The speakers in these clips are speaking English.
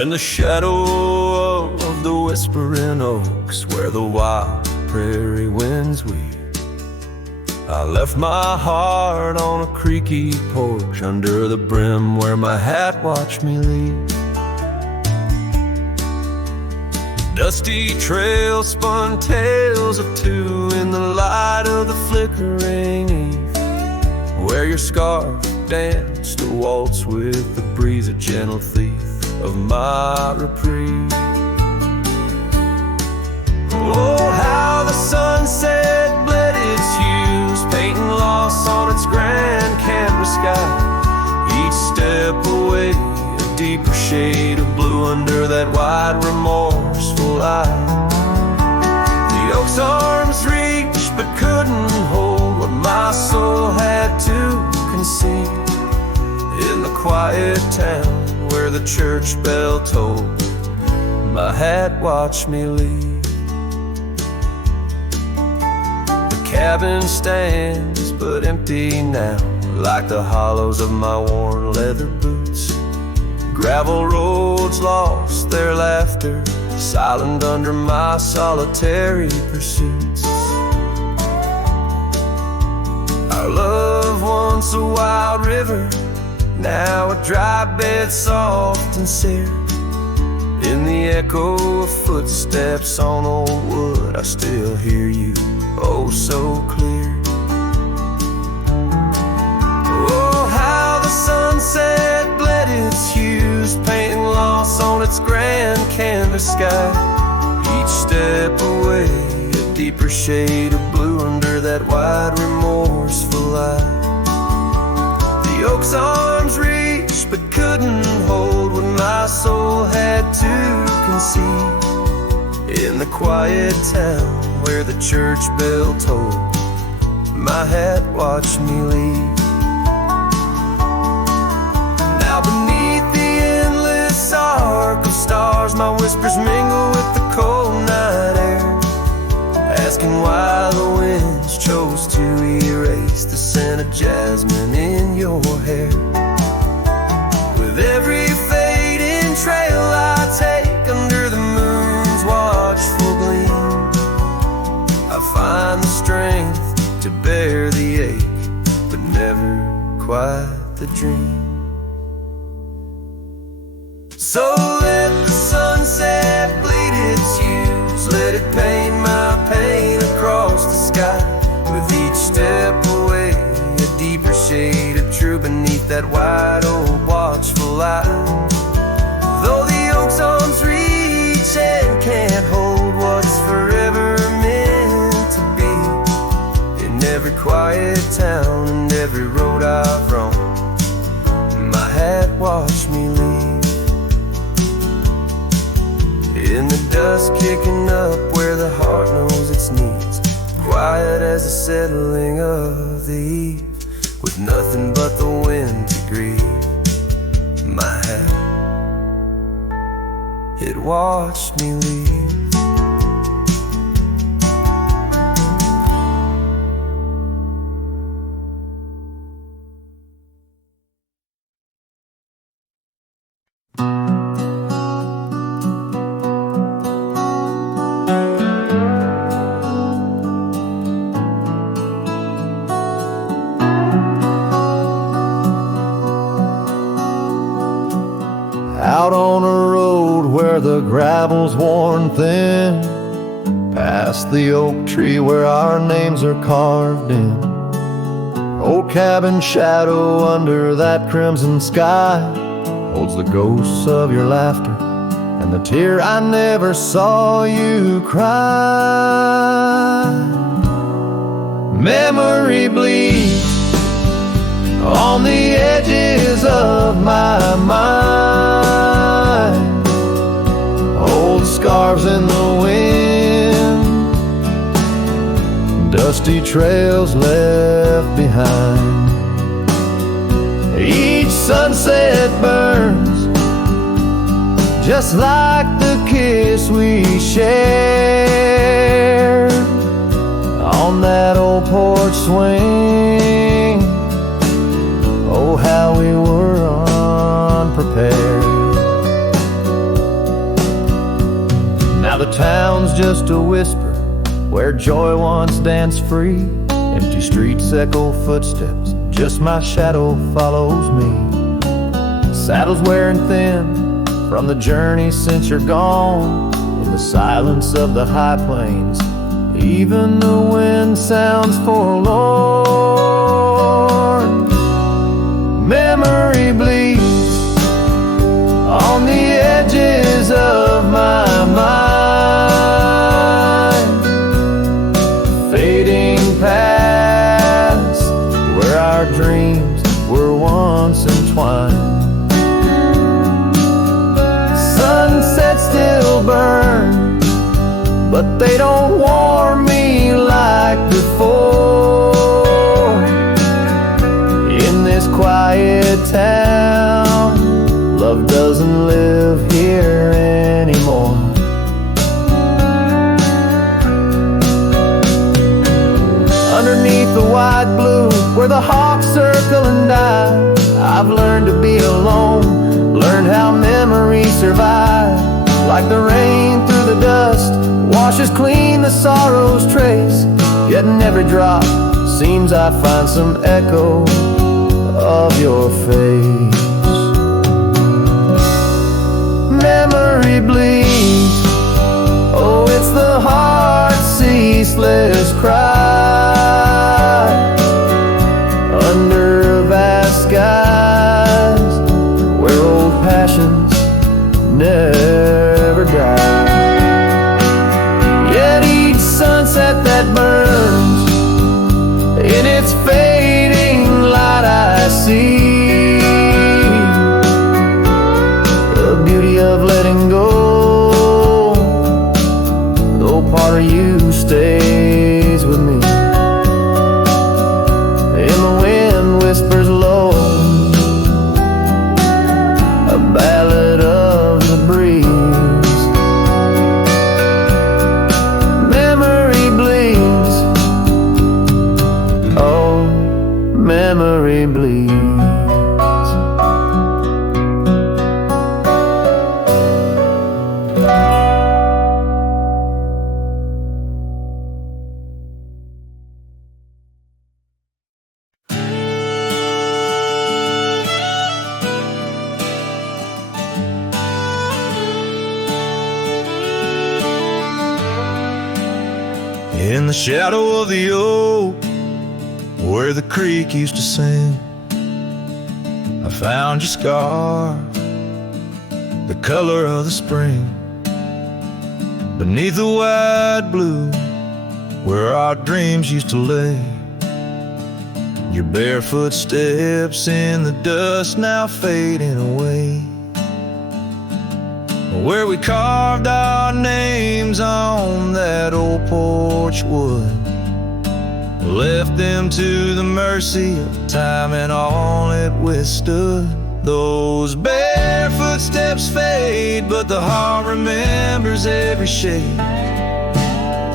In the shadow of the whispering oaks, where the wild prairie winds weep, I left my heart on a creaky porch under the brim where my hat watched me leave. Dusty trails spun tales of two in the light of the flickering eve, where your scarf danced a waltz with the breeze, a gentle thief of my reprieve. Oh, how the sunset bled its hues, painting loss on its grand canvas sky. Each step away, a deeper shade of blue under that wide, remorseful eye. The oak's arms reached but couldn't hold what my soul had to conceal. In the quiet town where the church bell tolled, my hat watched me leave. The cabin stands but empty now, like the hollows of my worn leather boots. Gravel roads lost their laughter, silent under my solitary pursuits. Our love, once a wild river, now a dry bed soft and sere. In the echo of footsteps on old wood, I still hear you, oh so clear. Oh, how the sunset bled its hues, painting loss on its grand canvas sky. Each step away, a deeper shade of blue under that wide, remorseful eye. The oak's arms reached but couldn't hold what my soul had to conceive. In the quiet town where the church bell tolled, my hat watched me leave. Now beneath the endless arc of stars, my whispers mingle with the cold night air, asking why the winds chose to erase the scent of jasmine in your hair. With every fading trail I take under the moon's watchful gleam, I find the strength to bear the ache, but never quite the dream. So let the sunset bleed its hues, let it paint my pain across the sky. With each step away, a deeper shade of true beneath that wide old watchful eye. Though the oak's arms reach and can't hold what's forever meant to be, in every quiet town and every road I've roamed, my hat watched me leave. In the dust kicking up where the heart knows its needs, quiet as the settling of the eve, with nothing but the wind to grieve, my hat, it watched me leave. Out on a road where the gravel's worn thin, past the oak tree where our names are carved in. Old cabin shadow under that crimson sky holds the ghosts of your laughter and the tear I never saw you cry. Memory bleeds on the edges of my mind, old scarves in the wind, dusty trails left behind. Each sunset burns just like the kiss we shared on that old porch swing. Oh, how we were unprepared. town's just a whisper where joy once danced free. Empty streets echo footsteps, just my shadow follows me. Saddle's wearing thin from the journey since you're gone. In the silence of the high plains, even the wind sounds forlorn. Memory bleeds on the edges of my mind, fading past where our dreams were once entwined. Sunsets still burn, but they don't warm me like before. In this quiet town, love doesn't live here anymore. Underneath the wide blue, where the hawks circle and die, I've learned to be alone, learned how memories survive. Like the rain through the dust, washes clean the sorrow's trace. Yet in every drop, seems I find some echo of your face. Memory bleeds, oh, it's the heart's ceaseless cry. Under vast skies, where old passions never die. Yet each sunset that burns, in its fading light I see the beauty of letting go, though part of you stays with me. And the wind whispers low, a ballad of the breeze. Memory bleeds, oh, memory bleeds. In the shadow of the oak, where the creek used to sing, I found your scar, the color of the spring. Beneath the wide blue, where our dreams used to lay, your barefoot steps in the dust now fading away. Where we carved our names on that old porch wood, left them to the mercy of time and all it withstood. Those barefoot steps fade, but the heart remembers every shade.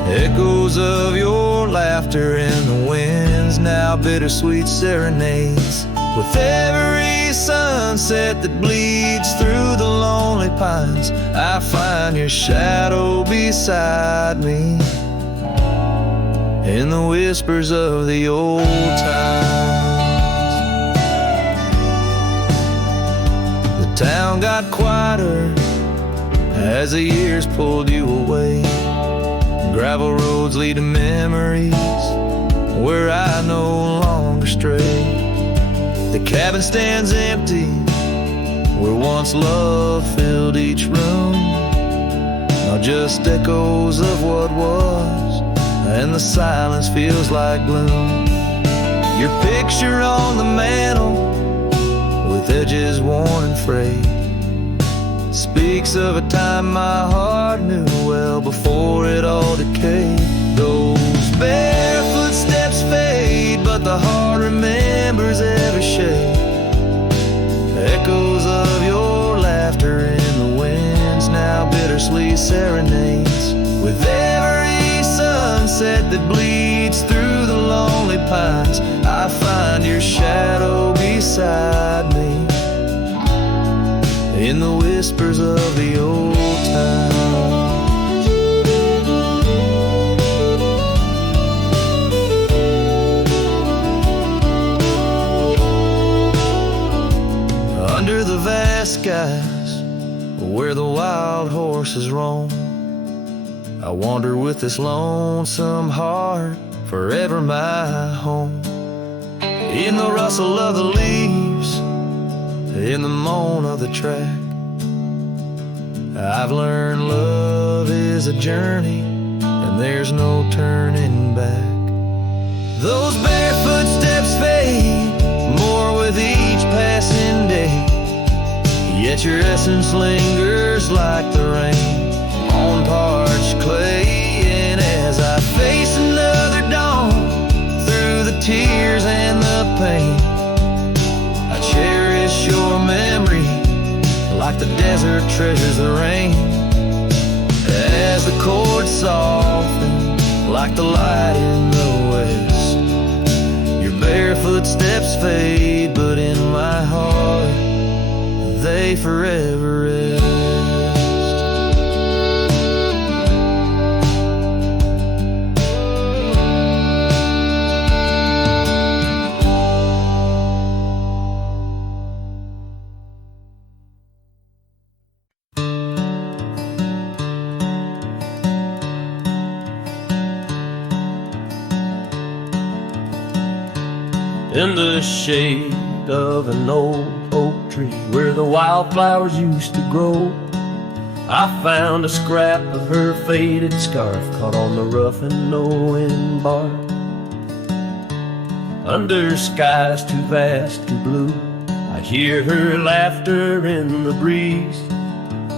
Echoes of your laughter in the winds, now bittersweet serenades. With every sunset that bleeds through the lonely pines, I find your shadow beside me in the whispers of the old times. The town got quieter as the years pulled you away. Gravel roads lead to memories where I no longer stray. The cabin stands empty where once love filled each room. Now just echoes of what was, and the silence feels like gloom. Your picture on the mantle, with edges worn and frayed, speaks of a time my heart knew well before it all decayed. Those barefoot steps fade, but the heart remembers every shade. Echoes of your laughter in the winds, now bittersweet serenades. With every sunset that bleeds through the lonely pines, I find your shadow beside me in the whispers of the old time. skies where the wild horses roam. I wander with this lonesome heart, forever my home. In the rustle of the leaves, in the moan of the track, I've learned love is a journey and there's no turning back. Those barefoot steps fade more with each passing day, yet your essence lingers like the rain on parched clay. And as I face another dawn through the tears and the pain, I cherish your memory like the desert treasures the rain. As the chords soften like the light in the west, your barefoot steps fade, but in my heart they forever rest. In the shade of an old oak tree where the wildflowers used to grow, I found a scrap of her faded scarf caught on the rough and knowing bark. Under skies too vast, too blue, I hear her laughter in the breeze,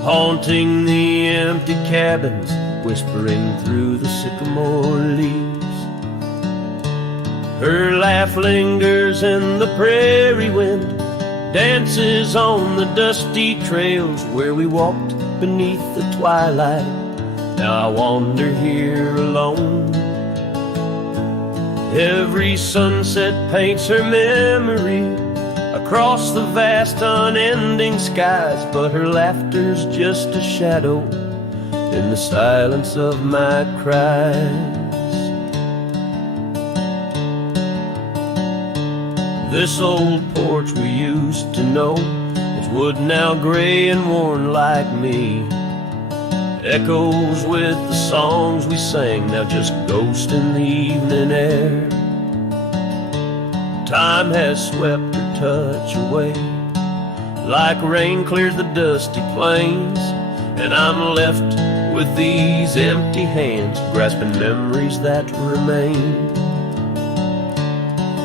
haunting the empty cabins, whispering through the sycamore leaves. Her laugh lingers in the prairie wind, dances on the dusty trails where we walked beneath the twilight. Now I wander here alone. Every sunset paints her memory across the vast unending skies, but her laughter's just a shadow in the silence of my cries. This old porch we used to know is wood now gray and worn like me, echoes with the songs we sang, now just ghosts in the evening air. Time has swept her touch away, like rain clears the dusty plains, and I'm left with these empty hands, grasping memories that remain.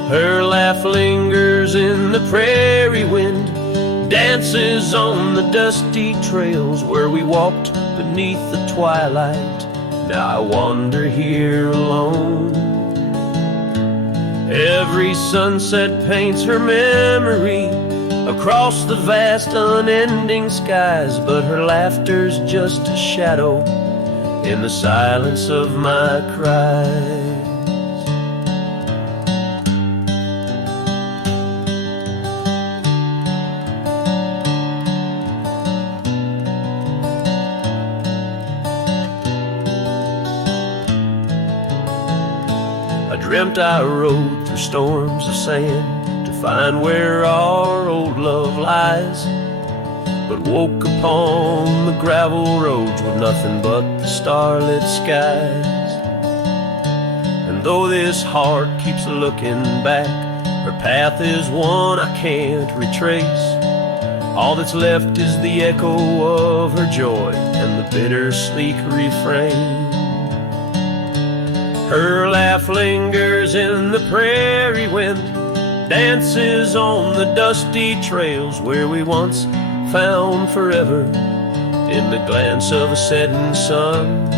Her laugh lingers in the prairie wind, dances on the dusty trails where we walked beneath the twilight. Now I wander here alone. Every sunset paints her memory across the vast unending skies, but her laughter's just a shadow in the silence of my cries. Dreamt I rode through storms of sand to find where our old love lies, but woke upon the gravel roads with nothing but the starlit skies. And though this heart keeps looking back, her path is one I can't retrace. All that's left is the echo of her joy and the bittersweet refrain. Her laugh lingers in the prairie wind, dances on the dusty trails where we once found forever in the glance of a setting sun.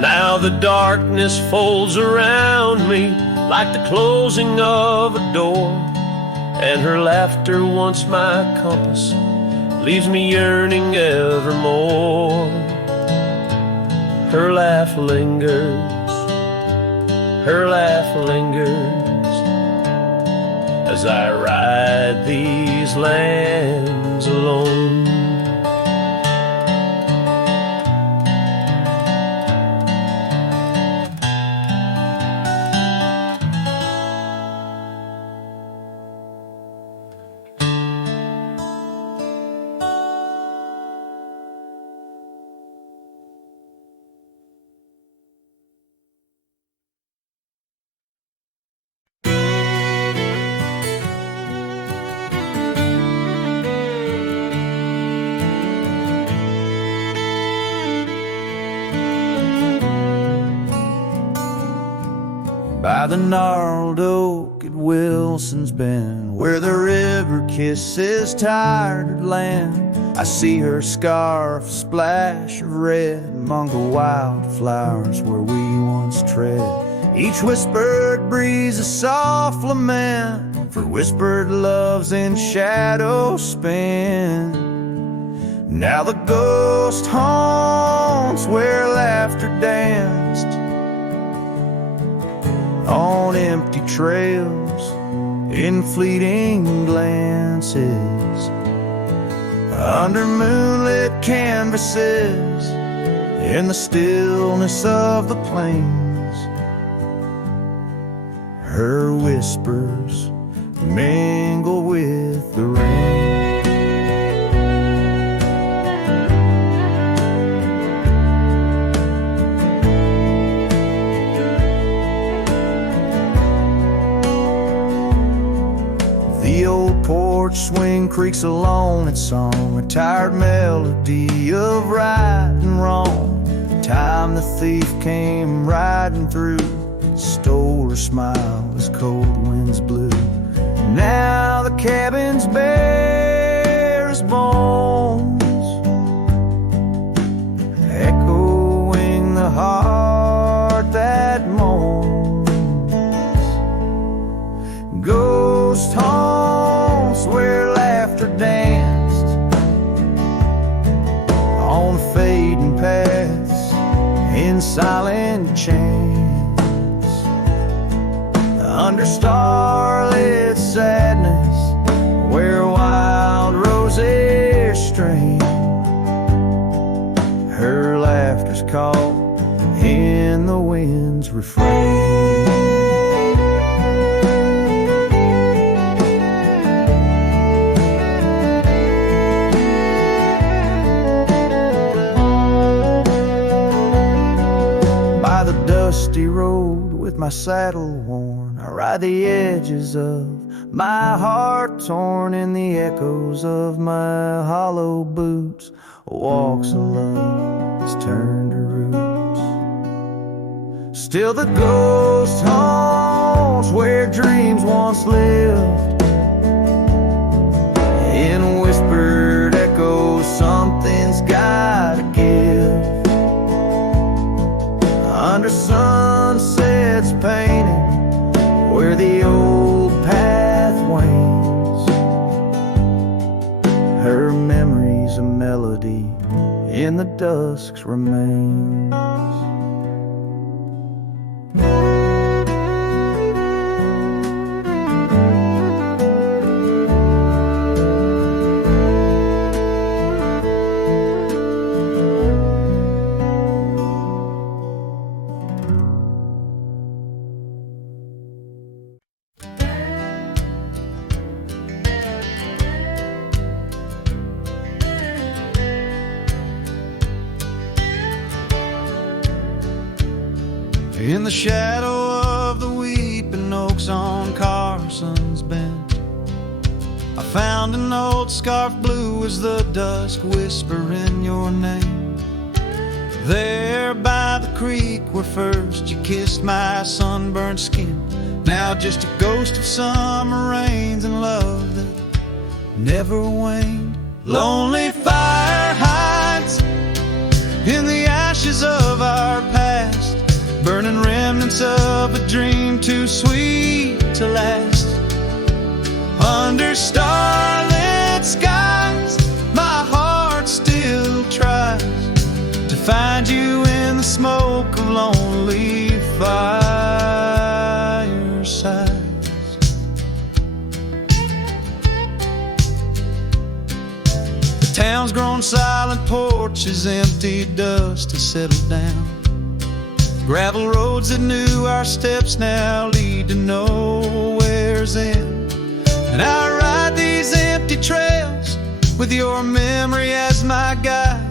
Now the darkness folds around me like the closing of a door, and her laughter, once my compass, leaves me yearning evermore. Her laugh lingers, her laugh lingers, as I ride these lands alone. by the gnarled oak at Wilson's Bend, where the river kisses tired land. I see her scarf splash of red among the wildflowers where we once tread. Each whispered breeze a soft lament for whispered loves in shadow spent. Now the ghost haunts where laughter danced on empty trails in fleeting glances, under moonlit canvases, in the stillness of the plains. Her whispers mingle with the rain. The old porch swing creaks along its song, a tired melody of right and wrong. Time the thief came riding through, stole her smile as cold winds blew. Now the cabin's bare as bones, echoing the heart that moans. Ghost haunts where laughter danced on fading paths in silent chance, under starlit sadness where wild roses strain. Her laughter's caught in the wind's refrain. Dusty road with my saddle worn, I ride the edges of my heart torn in the echoes of my hollow boots. Walks of love that's turned to roots. Still the ghost haunts where dreams once lived, in whispered echoes something's gotta give. Under sunsets painted where the old path wanes, her memory's a melody in the dusk's remains. In the shadow of the weeping oaks on Carson's Bend, I found an old scarf blue as the dusk whispering your name. There by the creek where first you kissed my sunburned skin, now just a ghost of summer rains and love that never waned. Lonely fire hides in the ashes of our past, burning remnants of a dream too sweet to last. Under starlit skies, my heart still tries to find you in the smoke of lonely firesides. The town's grown silent, porches empty, dust has settled down. Gravel roads that knew our steps now lead to nowhere's end. And I ride these empty trails with your memory as my guide,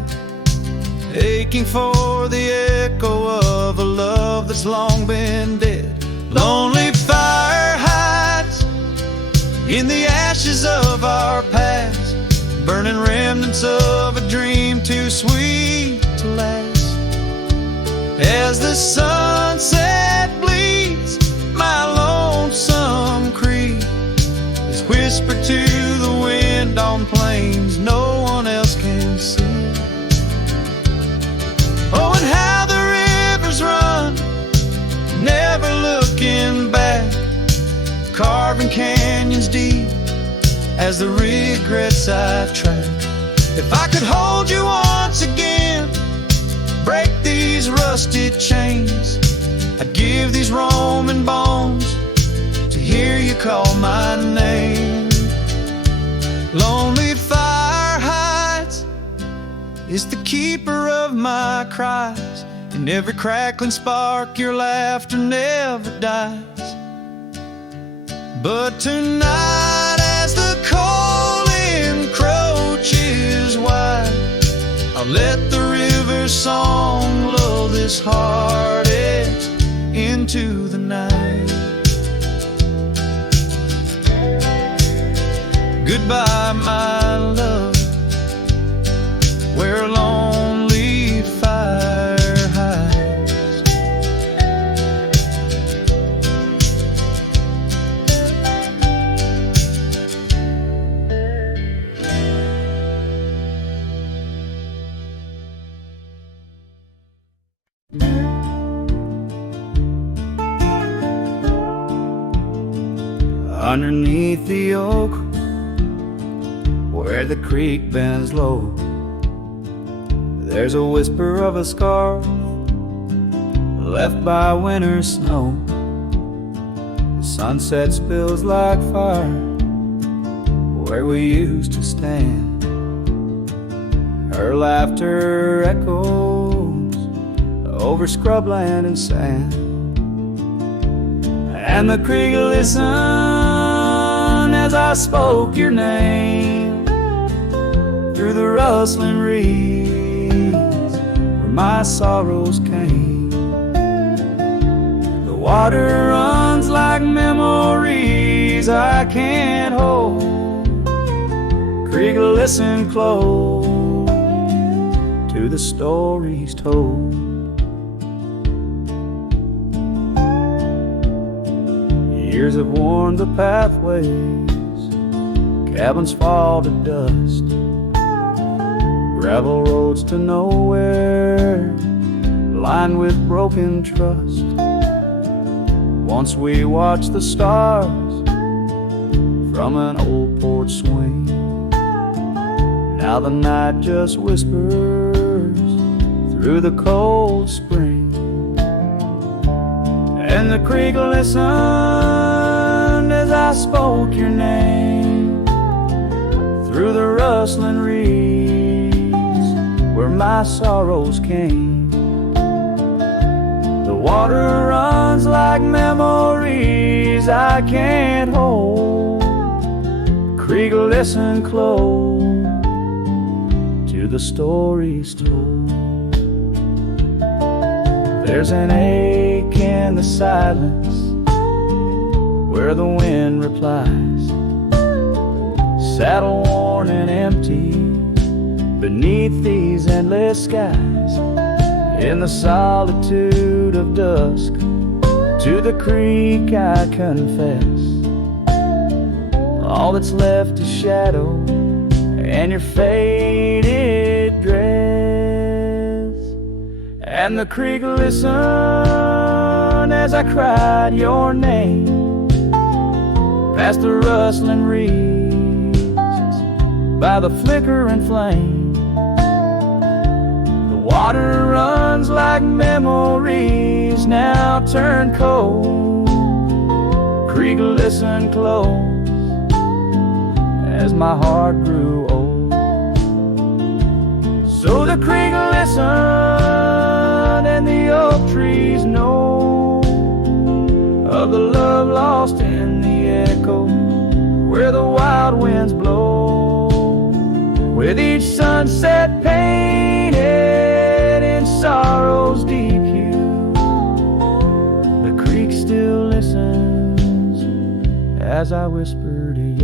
aching for the echo of a love that's long been dead. Lonely fire hides in the ashes of our past, burning remnants of a dream too sweet to last. As the sunset bleeds, my whisper to the wind on plains no one else can see. Oh, and how the rivers run, never looking back, carving canyons deep as the regrets I've tracked. If I could hold you once again, break these rusted chains, I'd give these Roman bones to hear you call my name. Lonely fire hides, is the keeper of my cries. In every crackling spark your laughter never dies. But tonight as the cold encroaches wide, I'll let the river song lull this heartache into the night. Goodbye, my love, where a lonely fire hides. Underneath the oak, where the creek bends low, there's a whisper of a scar left by winter's snow. The sunset spills like fire where we used to stand. Her laughter echoes over scrubland and sand, and the creek listened as I spoke your name through the rustling reeds where my sorrows came. The water runs like memories I can't hold. Creek, listen close to the stories told. Years have worn the pathways, cabins fall to dust, gravel roads to nowhere, lined with broken trust. Once we watched the stars from an old porch swing. Now the night just whispers through the cold spring. And the creek listened as I spoke your name through the rustling reeds where my sorrows came. The water runs like memories I can't hold. Creek, listen close to the stories told. There's an ache in the silence where the wind replies, saddle worn and empty beneath these endless skies. In the solitude of dusk, to the creek I confess, all that's left is shadow and your faded dress. And the creek listened as I cried your name past the rustling reeds by the flickering flame. The water runs like memories now turned cold. Creek, listen close as my heart grew old. So the creek listened and the oak trees know of the love lost in the echo where the wild winds blow, with each sunset painted in sorrow's deep hue. The creek still listens as I whisper to you.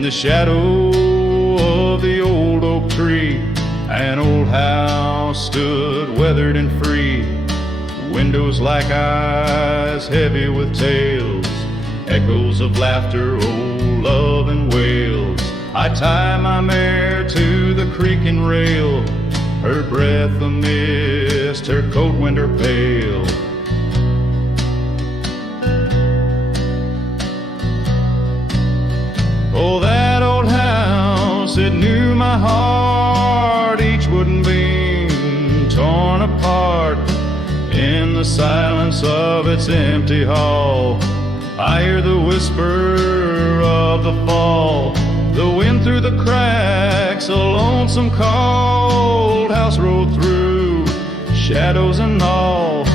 In the shadow of the old oak tree, an old house stood weathered and free. Windows like eyes heavy with tales, echoes of laughter, old love and wails. I tie my mare to the creaking rail, her breath a mist, her coat winter pale. Oh, that old house, it knew my heart, each wooden beam torn apart. In the silence of its empty hall, I hear the whisper of the fall. The wind through the cracks, a lonesome cold house rolled through, shadows and all.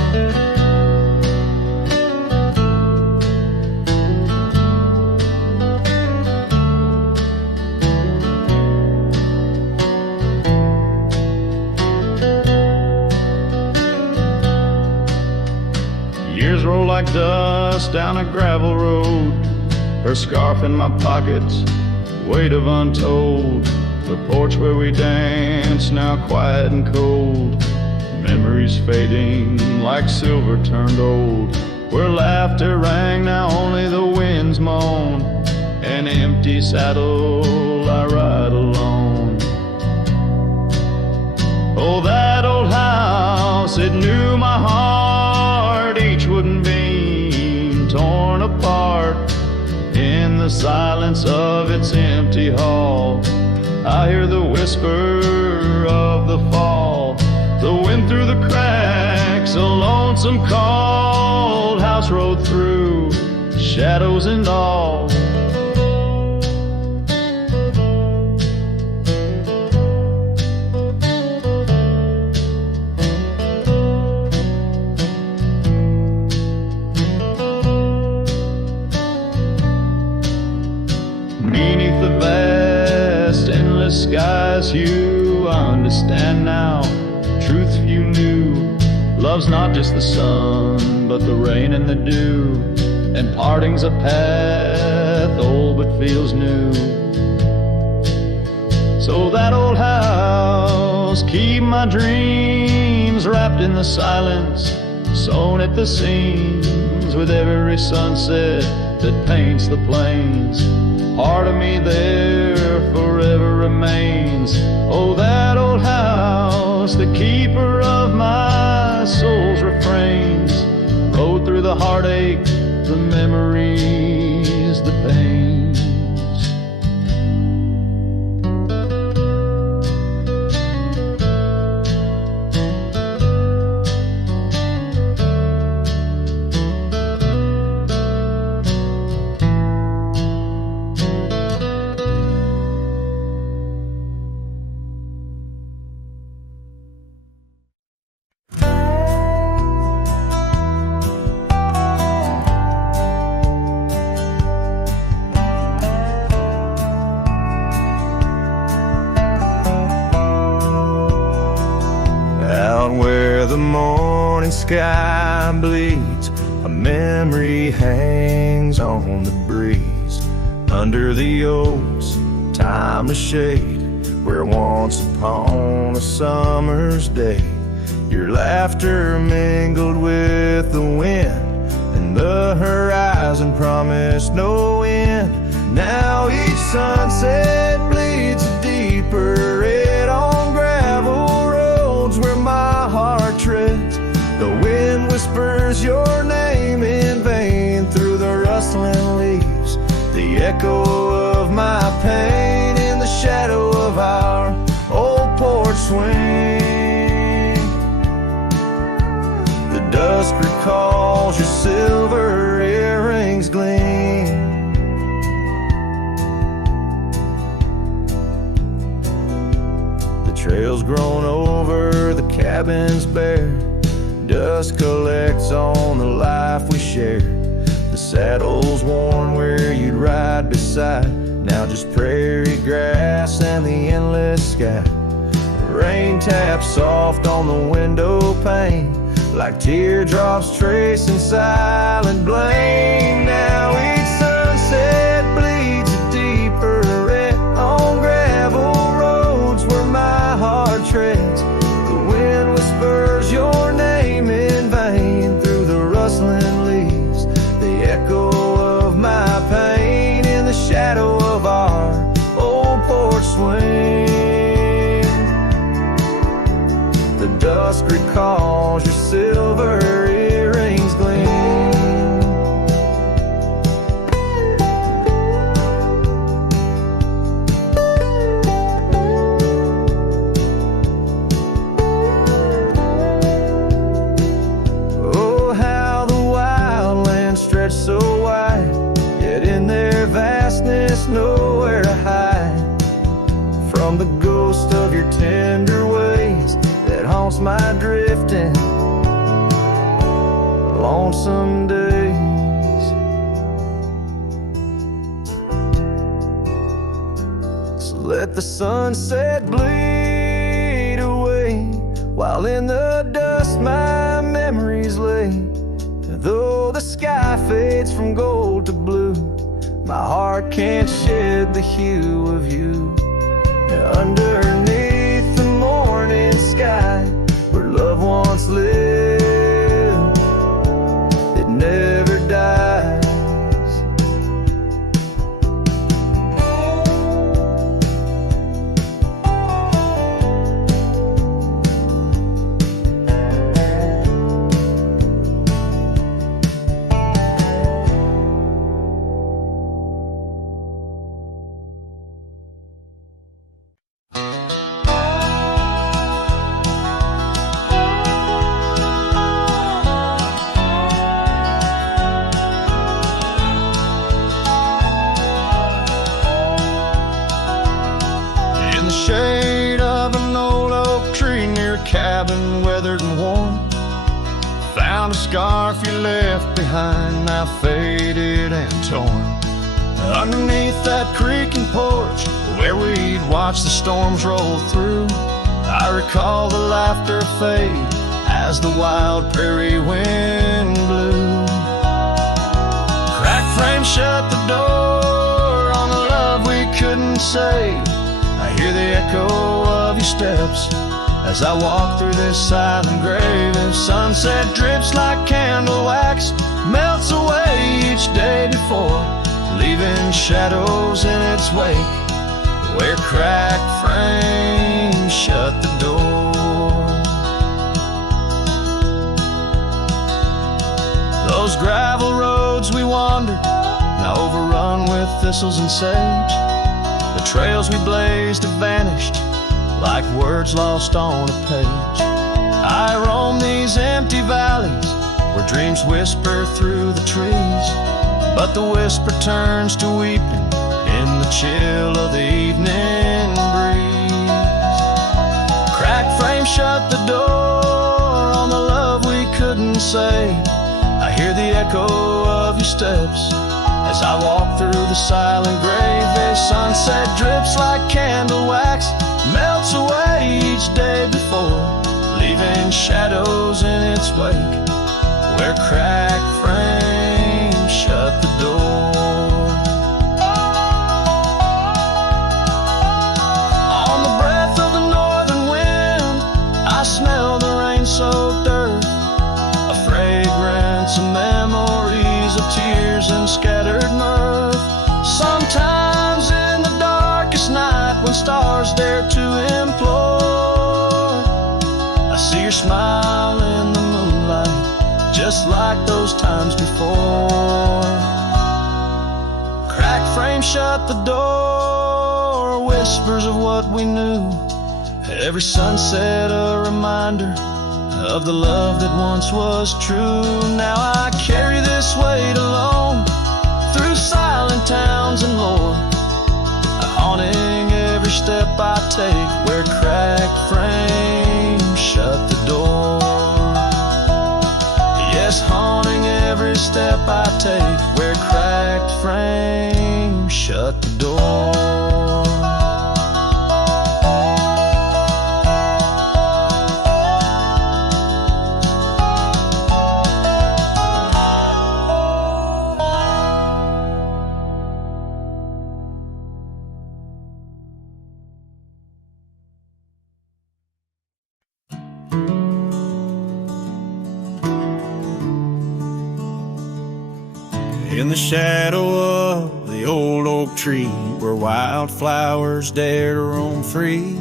Years roll like dust down a gravel road, her scarf in my pocket, weight of untold. The porch where we danced, now quiet and cold. Memories fading like silver turned old. Where laughter rang, now only the winds moan. An empty saddle, I ride alone. Oh, that old house, it knew my heart, each wooden beam torn apart. In the silence of its empty hall, I hear the whisper of the fall. The wind through the cracks, a lonesome cold house rode through, shadows and all. Beneath the vast, endless skies, you understand now truth few knew. Love's not just the sun, but the rain and the dew. And parting's a path old but feels new. So that old house, keep my dreams wrapped in the silence, sewn at the seams with every sunset that paints the plains. Part of me there forever remains. Oh, that old house, the keeper of my soul's refrains. Rode through the heartache, the memories, the pains. Sky bleeds, a memory hangs on the breeze. Under the oaks, timeless shade, where once upon a summer's day, your laughter mingled with the wind, and the horizon promised no end. Now each sunset bleeds a deeper red on gravel roads where my heart treads. The wind whispers your name in vain through the rustling leaves. The echo of my pain in the shadow of our old porch swing. The dusk recalls your silver earrings gleam. The trail's grown over, the cabin's bare. Dust collects on the life we share. The saddle's worn where you'd ride beside. Now just prairie grass and the endless sky. Rain taps soft on the window pane, like teardrops tracing silent blame. Now each sunset bleeds a deeper haunts my drifting, lonesome days. So let the sunset bleed away, while in the dust my memories lay. Though the sky fades from gold to blue, my heart can't shed the hue of you. Underneath the morning sky, where love once lived, it never dies. Shade of an old oak tree near a cabin, weathered and worn, found a scarf you left behind, now faded and torn. Underneath that creaking porch, where we'd watch the storms roll through, I recall the laughter fade as the wild prairie wind blew. Crack frame shut the door on the love we couldn't say. I hear the echo of your steps as I walk through this silent grave. If sunset drips like candle wax, melts away each day before, leaving shadows in its wake, where cracked frames shut the door. Those gravel roads we wandered, now overrun with thistles and sage. The trails we blazed have vanished like words lost on a page. I roam these empty valleys where dreams whisper through the trees, but the whisper turns to weeping in the chill of the evening breeze. Cracked frame shut the door on the love we couldn't say. I hear the echo of your steps as I walk through the silent grave. The sunset drips like candle wax, melts away each day before, leaving shadows in its wake, where cracked frames shut the door. On the breath of the northern wind, I smell the rain-soaked earth, a fragrance of memories of tears and scattered mirth. Sometimes in the darkest night, when stars dare to implore, I see your smile in the moonlight, just like those times before. Cracked frame shut the door, whispers of what we knew. Every sunset a reminder of the love that once was true. Now I carry this weight alone through silent towns and lore, haunting every step I take, where cracked frames shut the door. Yes, haunting every step I take, where cracked frames shut the door. In the shadow of the old oak tree, where wildflowers dare to roam free,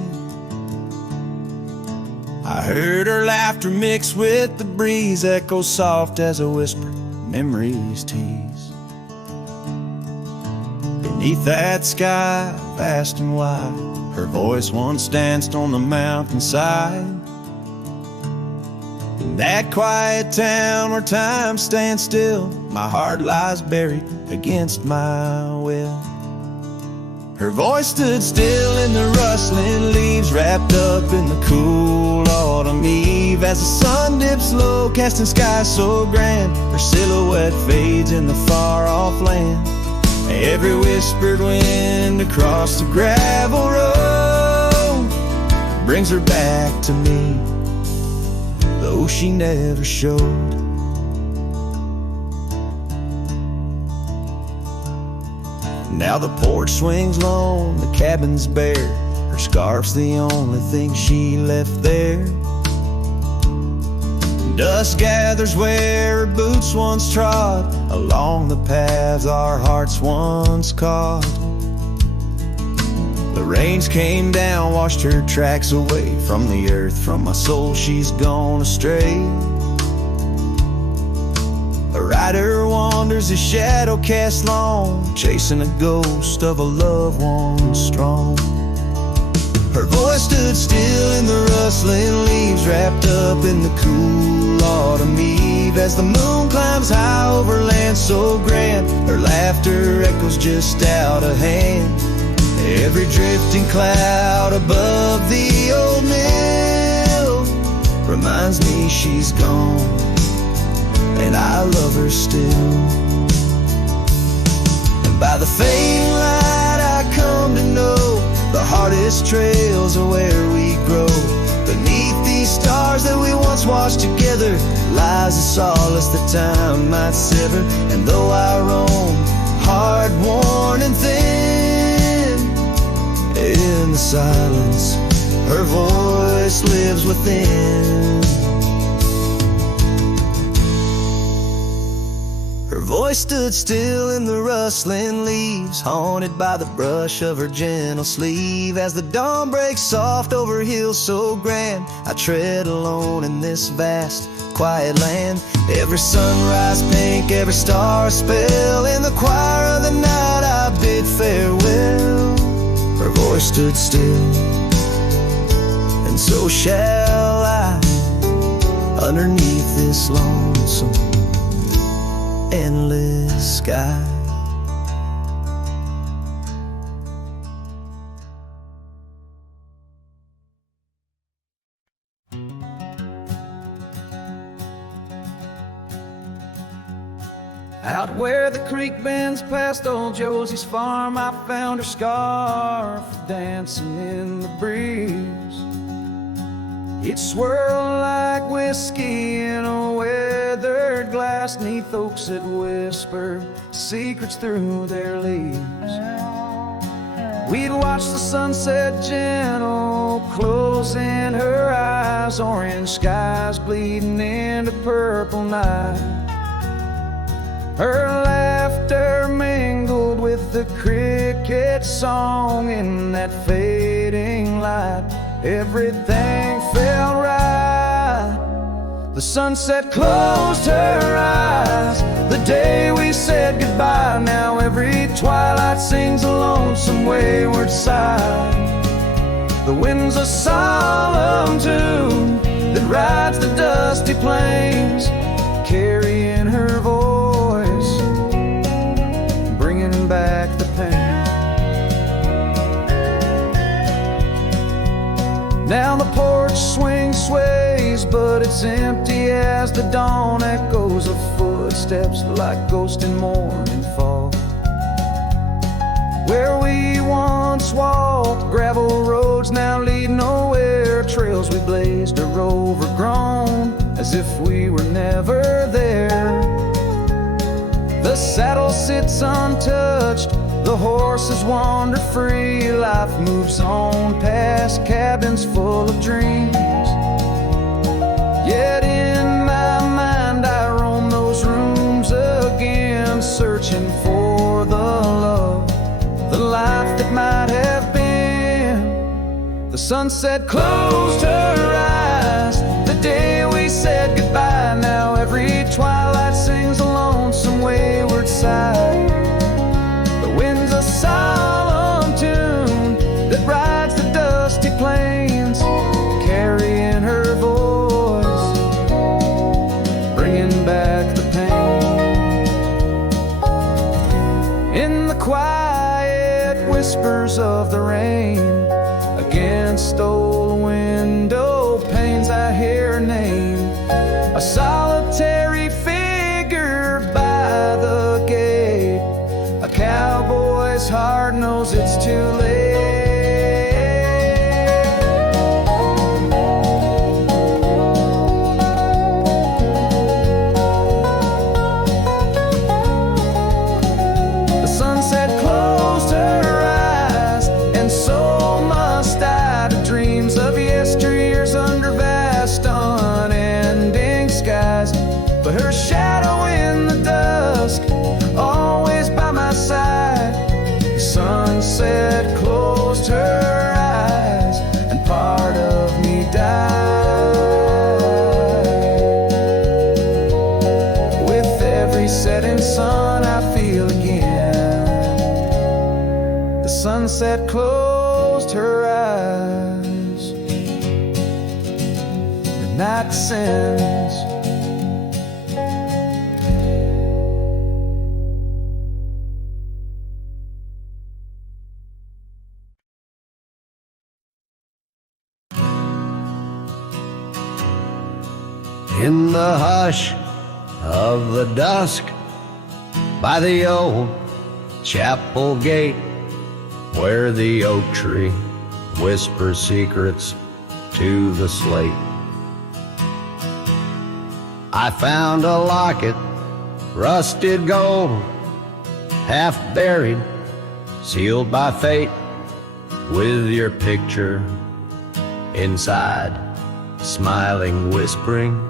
I heard her laughter mix with the breeze, echo soft as a whisper memories tease. Beneath that sky, vast and wide, her voice once danced on the mountainside. In that quiet town where time stands still, my heart lies buried against my will. Her voice stood still in the rustling leaves, wrapped up in the cool autumn eve. As the sun dips low, casting skies so grand, her silhouette fades in the far-off land. Every whispered wind across the gravel road brings her back to me, though she never showed. Now the porch swings lone, the cabin's bare, her scarf's the only thing she left there. Dust gathers where her boots once trod, along the paths our hearts once caught. The rains came down, washed her tracks away from the earth. From my soul she's gone astray. A rider wanders, his shadow cast long, chasing a ghost of a loved one strong. Her voice stood still in the rustling leaves, wrapped up in the cool autumn eve. As the moon climbs high over land so grand, her laughter echoes just out of hand. Every drifting cloud above the old mill reminds me she's gone, and I love her still. And by the fading light I come to know, the hardest trails are where we grow. Beneath these stars that we once watched together lies a solace that time might sever. And though I roam, hard, worn and thin, in the silence her voice lives within. Her voice stood still in the rustling leaves, haunted by the brush of her gentle sleeve. As the dawn breaks soft over hills so grand, I tread alone in this vast, quiet land. Every sunrise pink, every star a spell. In the choir of the night I bid farewell. Her voice stood still, and so shall I, underneath this lonesome endless sky. Out where the creek bends past old Josie's farm, I found her scarf dancing in the breeze. It swirled like whiskey in a weathered glass, 'neath oaks that whispered secrets through their leaves. We'd watch the sunset gentle, closing her eyes, orange skies bleeding into purple night. Her laughter mingled with the cricket song in that fading light. Everything felt right. The sunset closed her eyes the day we said goodbye. Now every twilight sings a lonesome wayward sigh. The wind's a solemn tune that rides the dusty plains, carrying her voice, bringing back the pain. Now the porch swing sways, but it's empty as the dawn echoes of footsteps like ghosts in morning fog. Where we once walked, gravel roads now lead nowhere. Trails we blazed are overgrown, as if we were never there. The saddle sits untouched, the horses wander free. Life moves on past cabins full of dreams. Yet in my mind I roam those rooms again, searching for the love, the life that might have been. The sunset closed her eyes the day we said goodbye. Now every twilight sings a lonesome wayward sigh. The wind's a solemn tune that rides the dusty plains, carrying her voice, bringing back the pain. In the quiet whispers of the rain. Against old window panes I hear her name, a solitary figure by the gate. A cowboy's heart knows it's too late. But her shadow in the dusk, always by my side. The sunset closed her eyes, and part of me died. With every setting sun I feel again, the sunset closed her eyes. The night descends. In the hush of the dusk, by the old chapel gate, where the oak tree whispers secrets to the slate, I found a locket, rusted gold, half buried, sealed by fate, with your picture inside, smiling, whispering,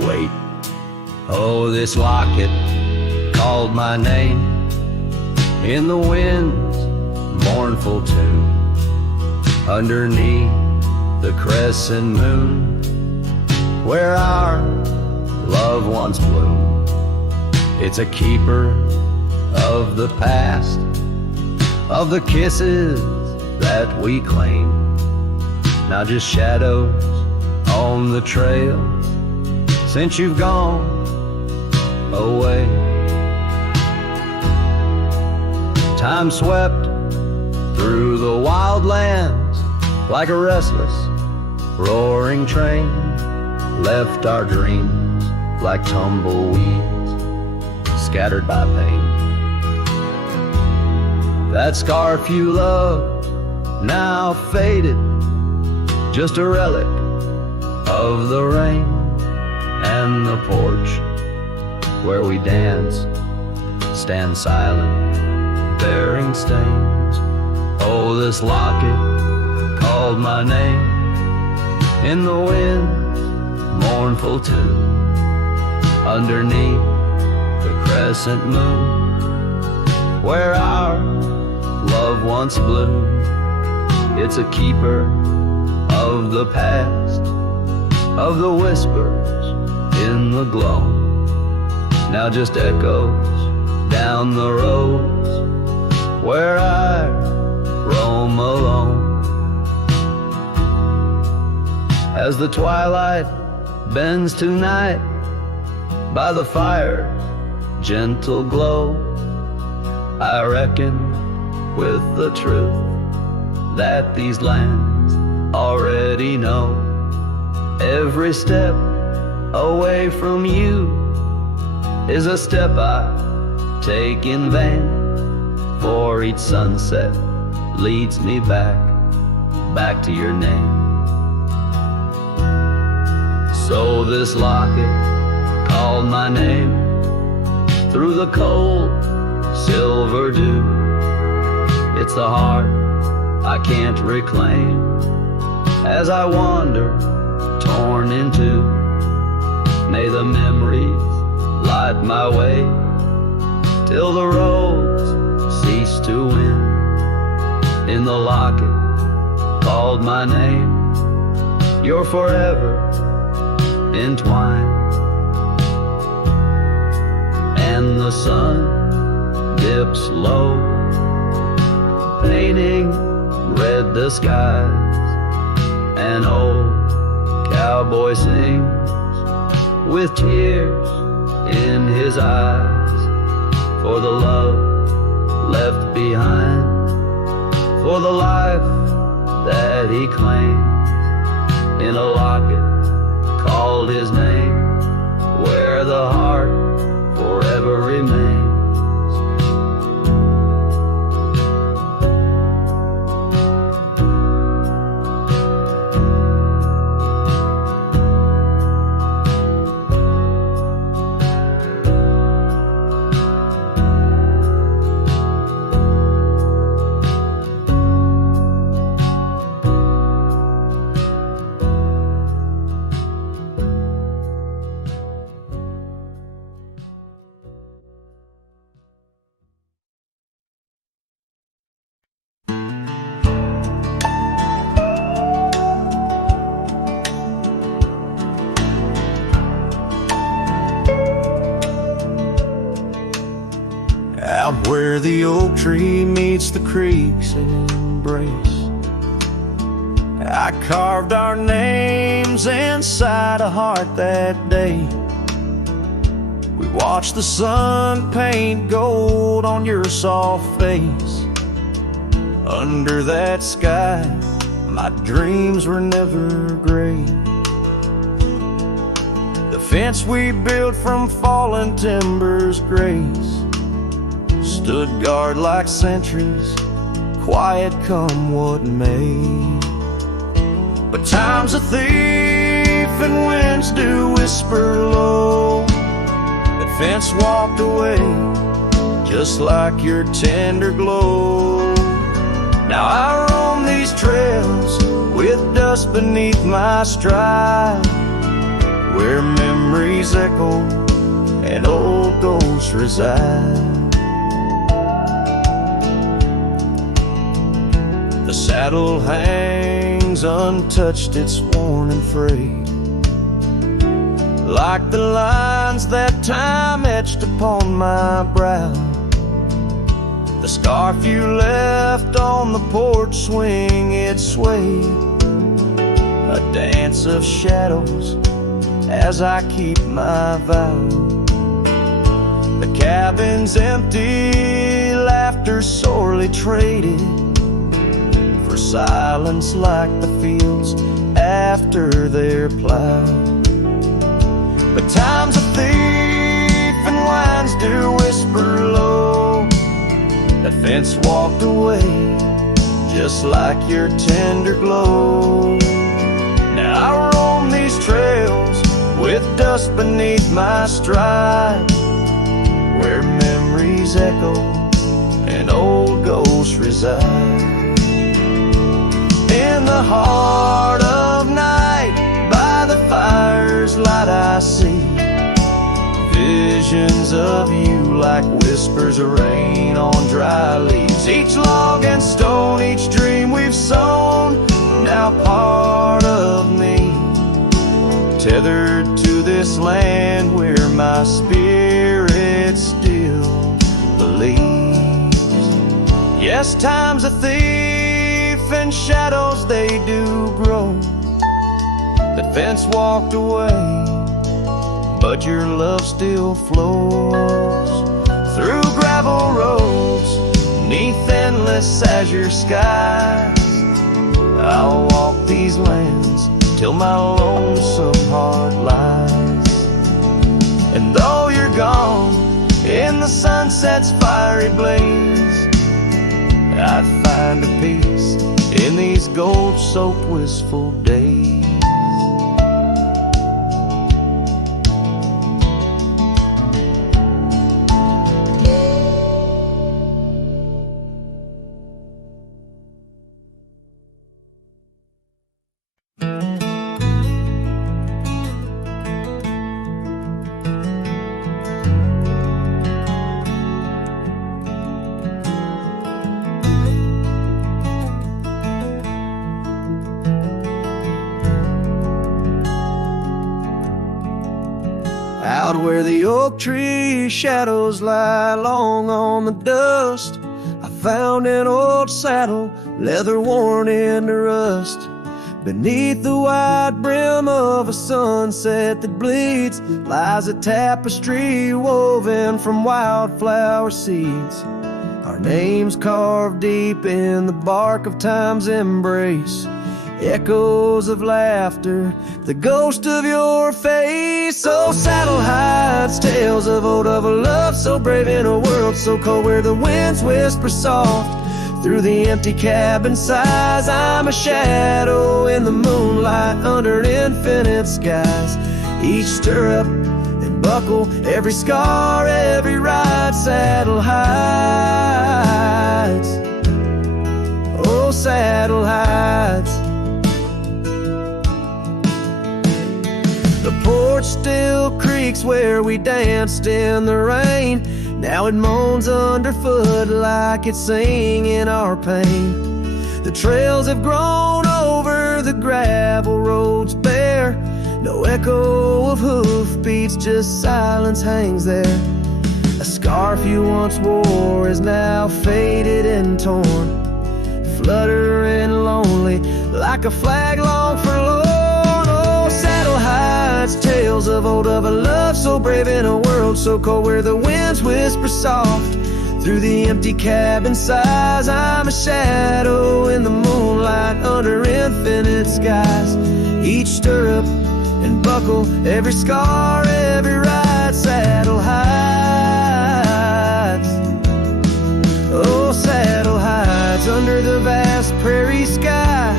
wait. Oh, this locket called my name in the wind's mournful tune, underneath the crescent moon, where our love once bloomed. It's a keeper of the past, of the kisses that we claim, now just shadows on the trail since you've gone away. Time swept through the wild lands like a restless, roaring train, left our dreams like tumbleweeds scattered by pain. That scarf you loved, now faded, just a relic of the rain, and the porch where we danced stand silent, bearing stains. Oh, this locket called my name in the wind's mournful tune, underneath the crescent moon, where our love once bloomed. It's a keeper of the past, of the whispers in the glow, now just echoes down the roads where I roam alone. As the twilight bends to night, by the fire's gentle glow, I reckon with the truth that these lands already know. Every step away from you is a step I take in vain, for each sunset leads me back to your name. So this locket called my name through the cold silver dew. It's the heart I can't reclaim as I wander torn in two. May the memories light my way till the roads cease to win. In the locket called my name, you're forever entwined. And the sun dips low, painting red the skies. An old cowboy sings with tears in his eyes, for the love left behind for the life that he claimed in a locket called his name, where the heart forever remains. Out where the oak tree meets the creek's embrace, I carved our names inside a heart that day. We watched the sun paint gold on your soft face. Under that sky, my dreams were never gray. The fence we built from fallen timbers grace stood guard like sentries, quiet come what may. But time's a thief and winds do whisper low. That fence walked away, just like your tender glow. Now I roam these trails with dust beneath my stride, where memories echo and old ghosts reside. The saddle hangs untouched, it's worn and frayed, like the lines that time etched upon my brow. The scarf you left on the porch swing, it swayed, a dance of shadows as I keep my vow. The cabin's empty, laughter sorely traded for silence like the fields after they're plowed. But time's a thief and winds do whisper low. That fence walked away, just like your tender glow. Now I roam these trails with dust beneath my stride, where memories echo and old ghosts reside. In the heart of night, by the fire's light I see visions of you like whispers of rain on dry leaves. Each log and stone, each dream we've sown, now part of me, tethered to this land where my spirit still believes. Yes, time's a thief and shadows they do grow. The fence walked away, but your love still flows through gravel roads, neath endless azure skies. I'll walk these lands till my lonesome heart lies. And though you're gone in the sunset's fiery blaze, I find a peace in these gold-soaked wistful days. Out where the oak tree shadows lie long on the dust, I found an old saddle, leather worn into rust. Beneath the wide brim of a sunset that bleeds lies a tapestry woven from wildflower seeds. our names carved deep in the bark of time's embrace. Echoes of laughter, the ghost of your face. Oh, saddle hides, tales of old, of a love so brave in a world so cold, where the winds whisper soft through the empty cabin sighs. I'm a shadow in the moonlight under infinite skies. Each stirrup and buckle, every scar, every ride, saddle hides. Oh, saddle hides. The porch still creaks where we danced in the rain. Now it moans underfoot like it's singing our pain. The trails have grown over the gravel roads bare. No echo of hoofbeats, just silence hangs there. A scarf you once wore is now faded and torn, fluttering lonely like a flag long forlorn. Oh, saddle hides, tales of old, of a love so brave in a world so cold, where the winds whisper soft through the empty cabin sighs. I'm a shadow in the moonlight under infinite skies. Each stirrup and buckle, every scar, every ride, saddle hides. Oh, saddle hides under the vast prairie sky.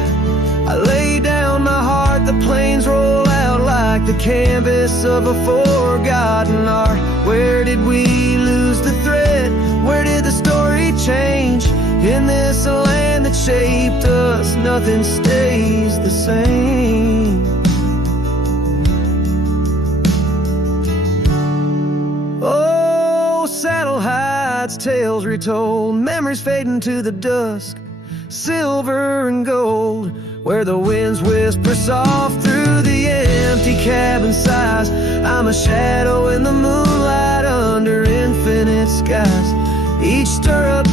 I lay down my heart, the plains roll out like the canvas of a forgotten art. Where did we lose the thread? Where did the story change? In this land that shaped us, nothing stays the same. Oh, saddle hides, tales retold, memories fading to the dusk, silver and gold, where the winds whisper soft through the empty cabin sighs. I'm a shadow in the moonlight under infinite skies. Each stirrup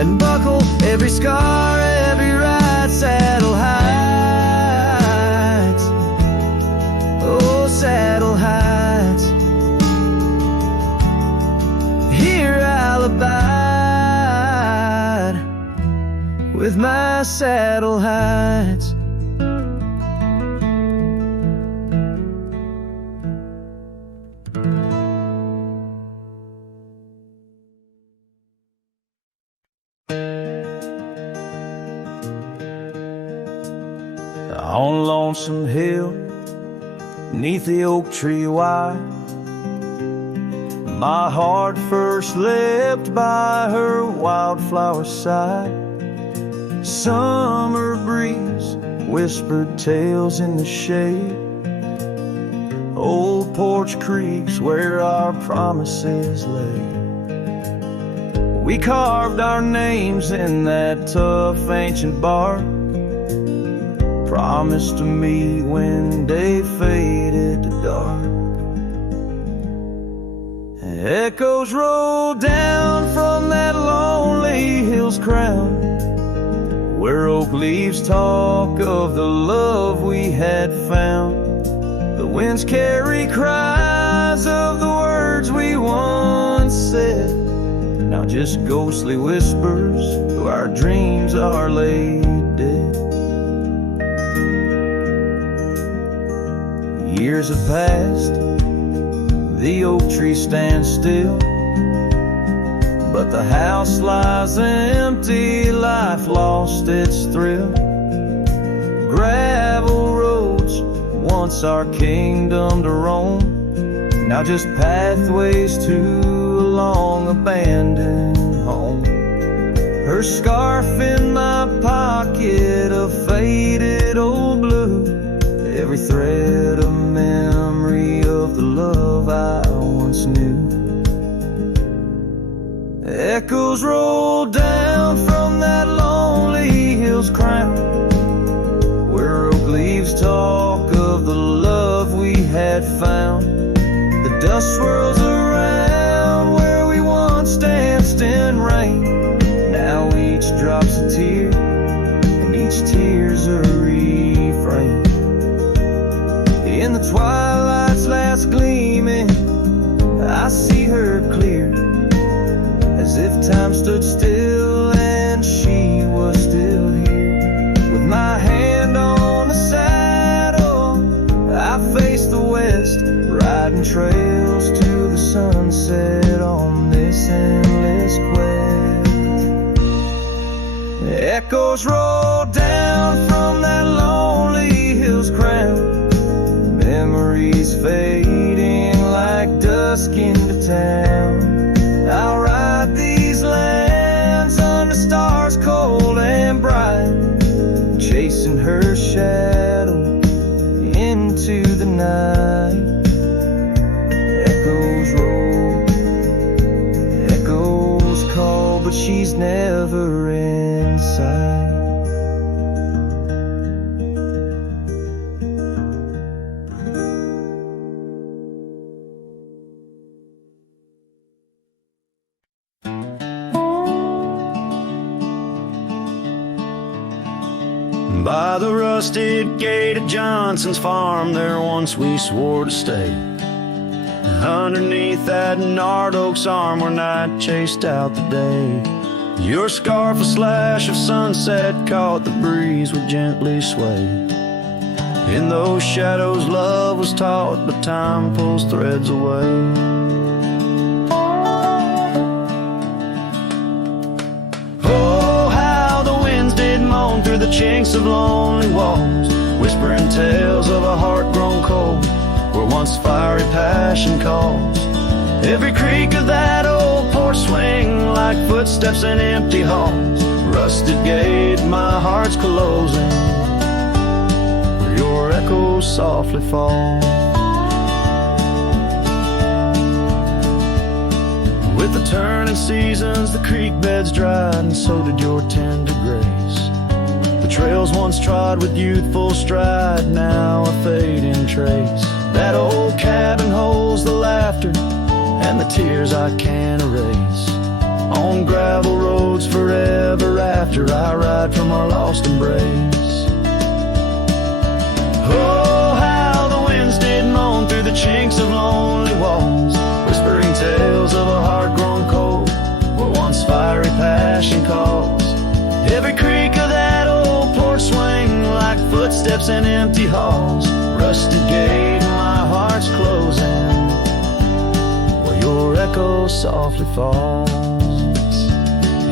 and buckle, every scar, every ride, saddle hides. Oh, saddle hides. Here I'll abide with my saddle hides. On Lonesome Hill, neath the oak tree wide, my heart first leapt by her wildflower side. Summer breeze whispered tales in the shade. Old porch creeks where our promises lay. We carved our names in that tough ancient bark, promised to meet when day faded to dark. Echoes roll down from that lonely hill's crown, where oak leaves talk of the love we had found. The winds carry cries of the words we once said, now just ghostly whispers though our dreams are laid dead. Years have passed, the oak tree stands still, but the house lies empty, life lost its thrill. Gravel roads, once our kingdom to roam, now just pathways to a long abandoned home. Her scarf in my pocket, a faded old blue, every thread a memory of the love I once knew. Echoes roll down from that lonely hill's crown, where oak leaves talk of the love we had found. The dust swirls around where we once danced in rain. Now each drop's a tear, and each tear's a refrain. In the twilight's last gleaming, I see her clear, as if time stood still Echoes roll down from that lonely hill's crown, memories fading like dusk into town. I'll ride these lands under stars cold and bright, chasing her shadow into the night. Echoes roll, echoes call, but she's never in sight. By the rusted gate of Johnson's farm, there once we swore to stay. Underneath that gnarled oak's arm where night chased out the day. Your scarf, a slash of sunset, caught the breeze would gently sway. In those shadows love was taught, but time pulls threads away. Through the chinks of lonely walls, whispering tales of a heart grown cold, where once fiery passion calls. Every creak of that old porch swing like footsteps in empty halls. Rusted gate, my heart's closing, where your echoes softly fall. With the turning seasons, the creek beds dried, and so did your tender grace. The trails once trod with youthful stride, now a fading trace. That old cabin holds the laughter and the tears I can't erase. On gravel roads forever after, I ride from our lost embrace. Oh, how the winds did moan through the chinks of lonely walls, whispering tales of a heart grown cold, where once fiery passion calls. Every creak of that old porch swing like footsteps in empty halls. Rusted gate, my heart's closing, where your echo softly falls.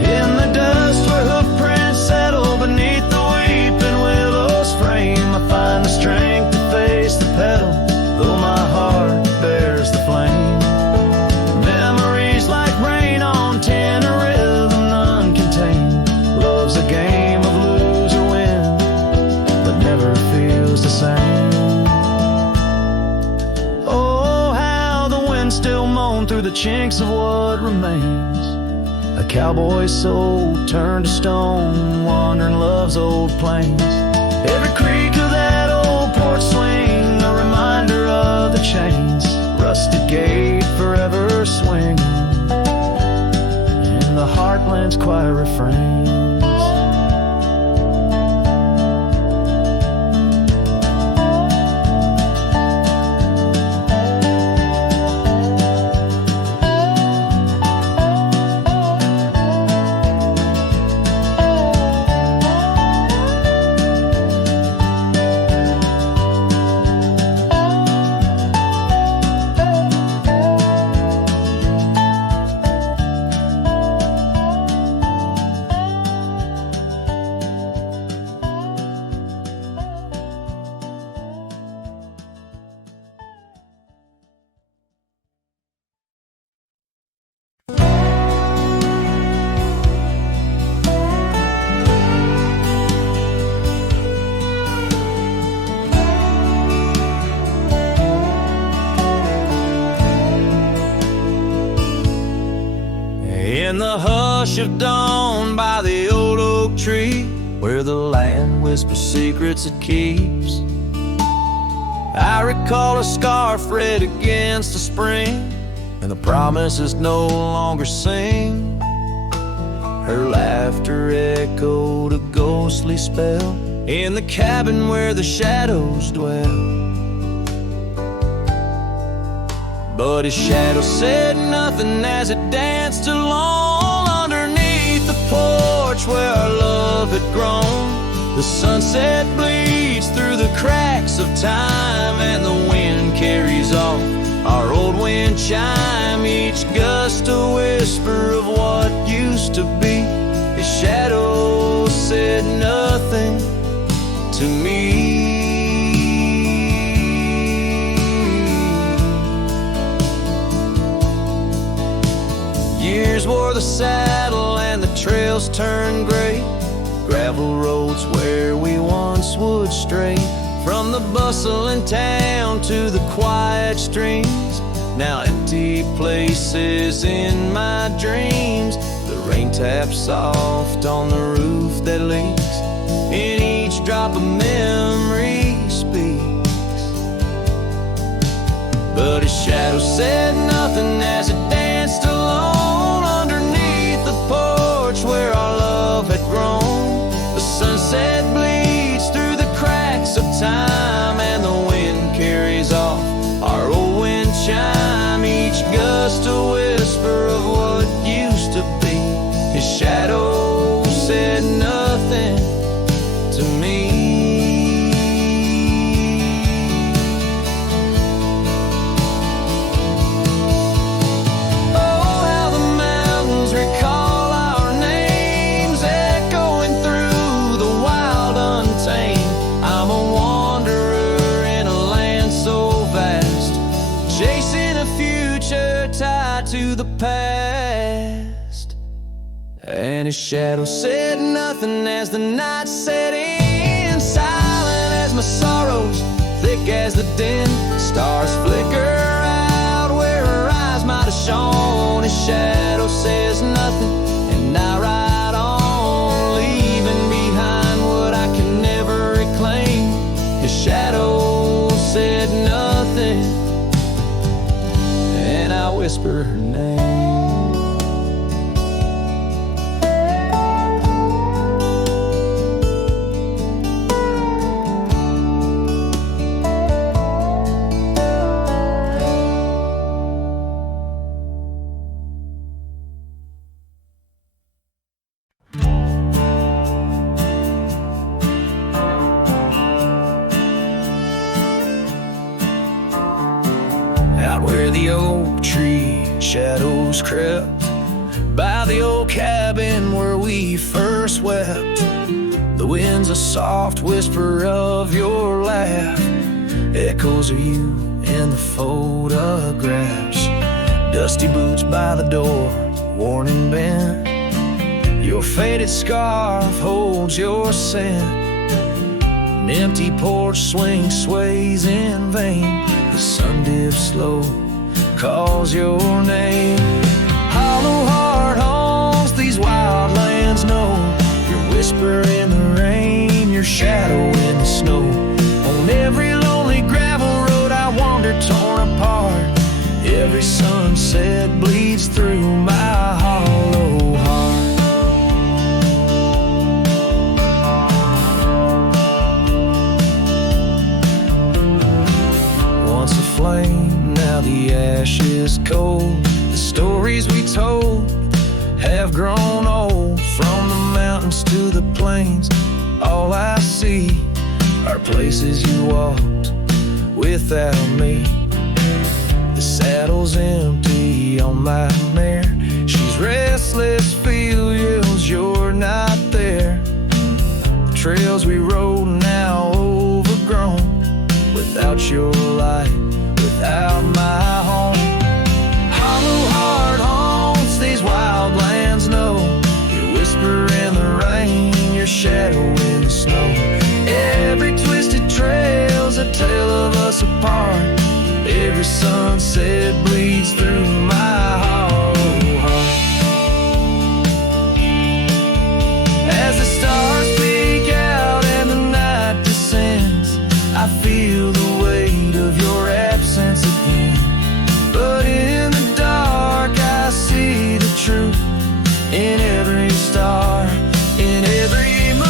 In the dust where hoofprints settle beneath the weeping willow's frame, I find the strength to face the pedal, though my heart bears the flame. Memories like rain on tin, a rhythm none contain. Love's a game of lose or win, but never feels the same. Oh, how the wind still moan through the chinks of what remains. A cowboy's soul turned to stone, wandering love's old plains. Every creak of that old porch swing, a reminder of the chains. Rusted gate forever swinging in the heartland's quiet refrains. In the hush of dawn by the old oak tree, where the land whispers secrets it keeps, I recall a scarf red against the spring, and the promises no longer sing. Her laughter echoed a ghostly spell in the cabin where the shadows dwell. But his shadow said nothing as it danced along underneath the porch where our love had grown. The sunset bleeds through the cracks of time, and the wind carries off our old wind chime. Each gust a whisper of what used to be. His shadow said to me. Years wore the saddle and the trails turned gray. Gravel roads where we once would stray. From the bustling town to the quiet streams, now empty places in my dreams. The rain taps soft on the roof that leaks. In each drop of memory speaks. But his shadow said nothing as it danced alone underneath the porch where our love had grown. The sunset bleeds through the cracks of time, and the wind carries off our old wind chime. Each gust a whisper of what used to be. His shadow said nothing to me. Oh, how the mountains recall our names, echoing through the wild untamed. I'm a wanderer in a land so vast, chasing a future tied to the past. And his shadow said nothing as the night set in, silent as my sorrows, thick as the din. Stars flicker out where her eyes might have shone. His shadow says nothing, and I ride on, leaving behind what I can never reclaim. His shadow said nothing, and I whisper her name. Out where the oak tree shadows crept, by the old cabin where we first wept, the wind's a soft whisper of your laugh, echoes of you in the photographs. Dusty boots by the door, worn and bent, your faded scarf holds your scent. An empty porch swing sways in vain. The sun dips slow, calls your name. Hollow heart haunts these wild lands know. Your whisper in the rain, your shadow in the snow. On every lonely gravel road I wander torn apart. Every sunset bleeds through my hollow heart. Once a flame, now the ash is cold. The stories we told have grown old. From the mountains to the plains, all I see are places you walked without me. The saddle's empty on my mare. She's restless, feels you're not there. The trails we rode now overgrown, without your light, without my home. Hollow heart haunts these wild lands know. Your whisper in the rain, your shadow in the snow. Every twisted trail's a tale of us apart. Every sunset bleeds through my hollow heart. As the stars peek out and the night descends, I feel the weight of your absence again. But in the dark I see the truth in every star, in every moon.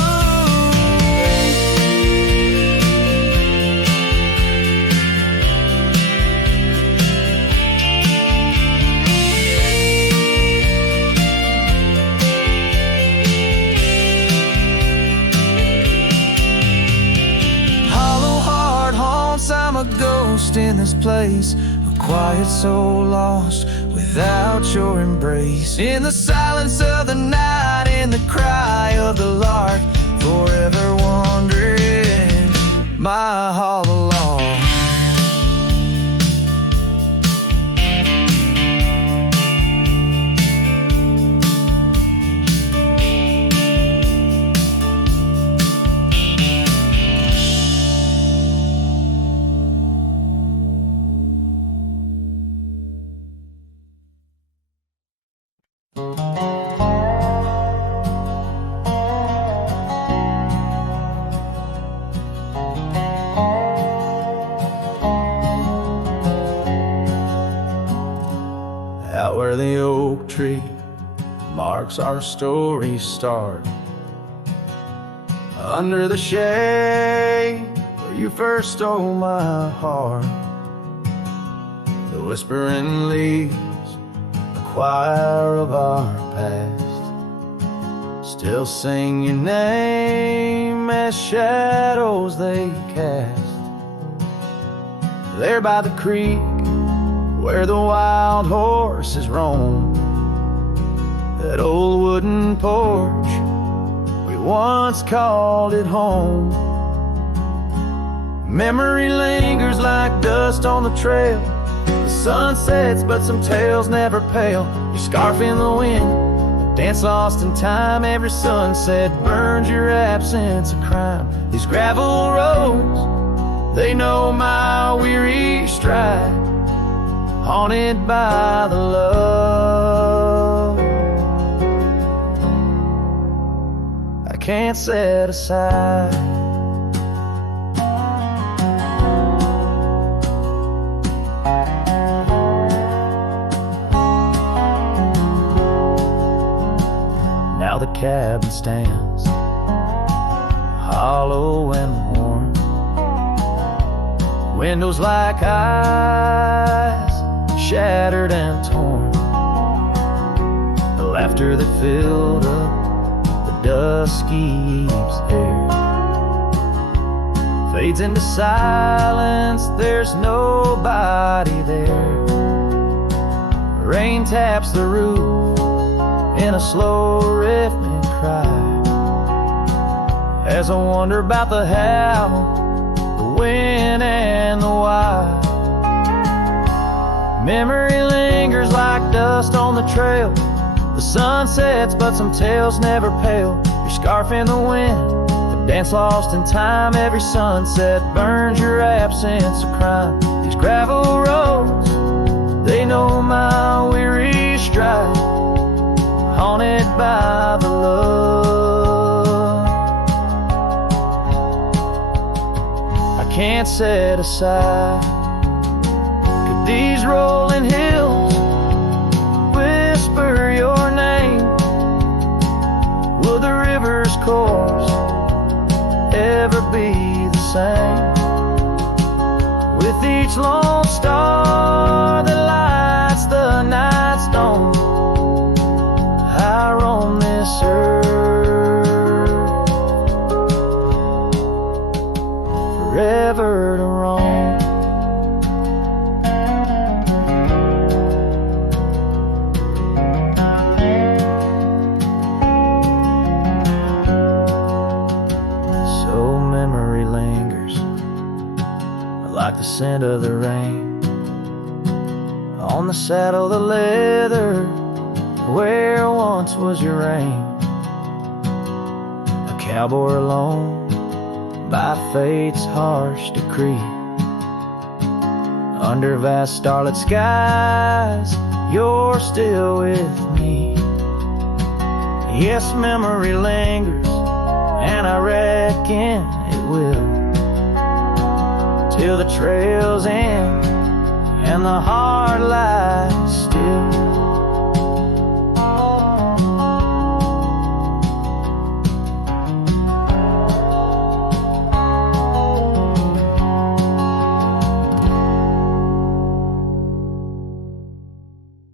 Hollow heart haunts, I'm a ghost in this place, a quiet soul lost without your embrace. In the silence of the night, in the cry of the lark, forever wandering. sparks our story start. Under the shade where you first stole my heart, the whispering leaves, the choir of our past, still sing your name as shadows they cast. There by the creek where the wild horses roam, that old wooden porch, we once called it home. Memory lingers like dust on the trail. The sun sets but some tales never pale. Your scarf in the wind, a dance lost in time. Every sunset burns your absence a crime. These gravel roads, they know my weary stride, haunted by the love I can't set aside. Now the cabin stands hollow and worn, windows like eyes shattered and torn. The laughter that filled up the dusky eve's air fades into silence, there's nobody there. Rain taps the roof in a slow rhythmic cry, as I wonder about the how, the when and the why. Memory lingers like dust on the trail. The sun sets but some tales never pale. Your scarf in the wind, the dance lost in time. Every sunset burns your absence a crime. These gravel roads, they know my weary stride, haunted by the love I can't set aside. Could these rolling hills whisper your name? Will the river's course ever be the same? With each lone star that lights the night stone, I roam this earth, forever to roam. So memory lingers like the scent of the rain on the saddle, the leather where once was your reign. A cowboy alone by fate's harsh decree, under vast starlit skies, you're still with me. Yes, memory lingers, and I reckon it will, till the trails end and the hard light